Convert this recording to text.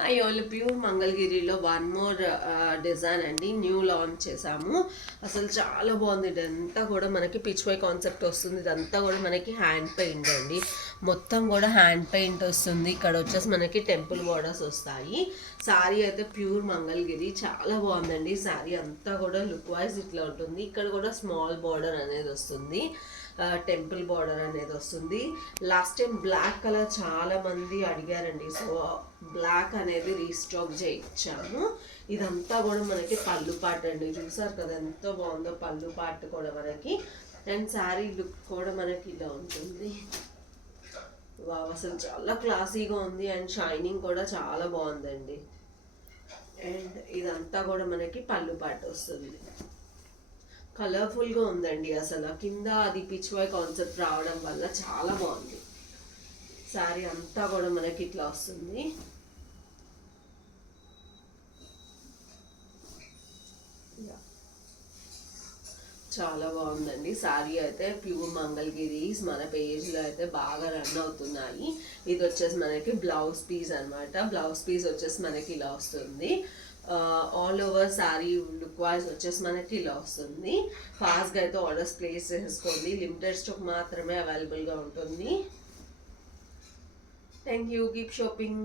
Hi all, pure మంగళగిరిలో one more design అండి, new launch చేసాము. అసలు చాలా బాగుంది. ఇదంతా కూడా మనకి పిచ్ వై కాన్సెప్ట్ వస్తుంది. ఇదంతా కూడా మనకి హ్యాండ్ పెయింట్ అండి, మొత్తం కూడా హ్యాండ్ పెయింట్ వస్తుంది. ఇక్కడ వచ్చేసి మనకి టెంపుల్ బోర్డర్స్ వస్తాయి. శారీ అయితే ప్యూర్ మంగళగిరి, చాలా బాగుందండి. శారీ అంతా కూడా లుక్ వైజ్ ఇట్లా ఉంటుంది. ఇక్కడ కూడా స్మాల్ బార్డర్ అనేది వస్తుంది, టెంపుల్ బార్డర్ అనేది వస్తుంది. లాస్ట్ టైం బ్లాక్ కలర్ చాలా మంది అడిగారండి, సో బ్లాక్ అనేది రీస్టాక్ చేయించాము. ఇదంతా కూడా మనకి పళ్ళు పాట అండి, చూసారు కదా ఎంత బాగుందో పళ్ళు పాట కూడా మనకి. అండ్ శారీ లుక్ కూడా మనకి ఇలా ఉంటుంది. వావ్, అసలు చాలా క్లాసీగా ఉంది. అండ్ షైనింగ్ కూడా చాలా బాగుందండి. అండ్ ఇదంతా కూడా మనకి పళ్ళు పాట వస్తుంది. కలర్ఫుల్గా ఉందండి. అసలు కింద అది పిచ్ వై కాన్సెప్ట్ రావడం వల్ల చాలా బాగుంది. శారీ అంతా కూడా మనకి ఇట్లా వస్తుంది. చాలా బాగుందండి. శారీ అయితే ప్యూర్ మంగళగిరీస్ మన పేజ్లో అయితే బాగా రన్ అవుతున్నాయి. ఇది వచ్చేసి మనకి బ్లౌజ్ పీస్ అనమాట. బ్లౌజ్ పీస్ వచ్చేసి మనకి ఇలా వస్తుంది. All over sari look wise వచ్చేసి మనకి ఇలా వస్తుంది. ఫాస్ట్గా అయితే ఆర్డర్స్ ప్లేస్ చేసుకోండి, లిమిటెడ్ స్టాక్ మాత్రమే అవైలబుల్గా ఉంటుంది. Thank you, keep shopping.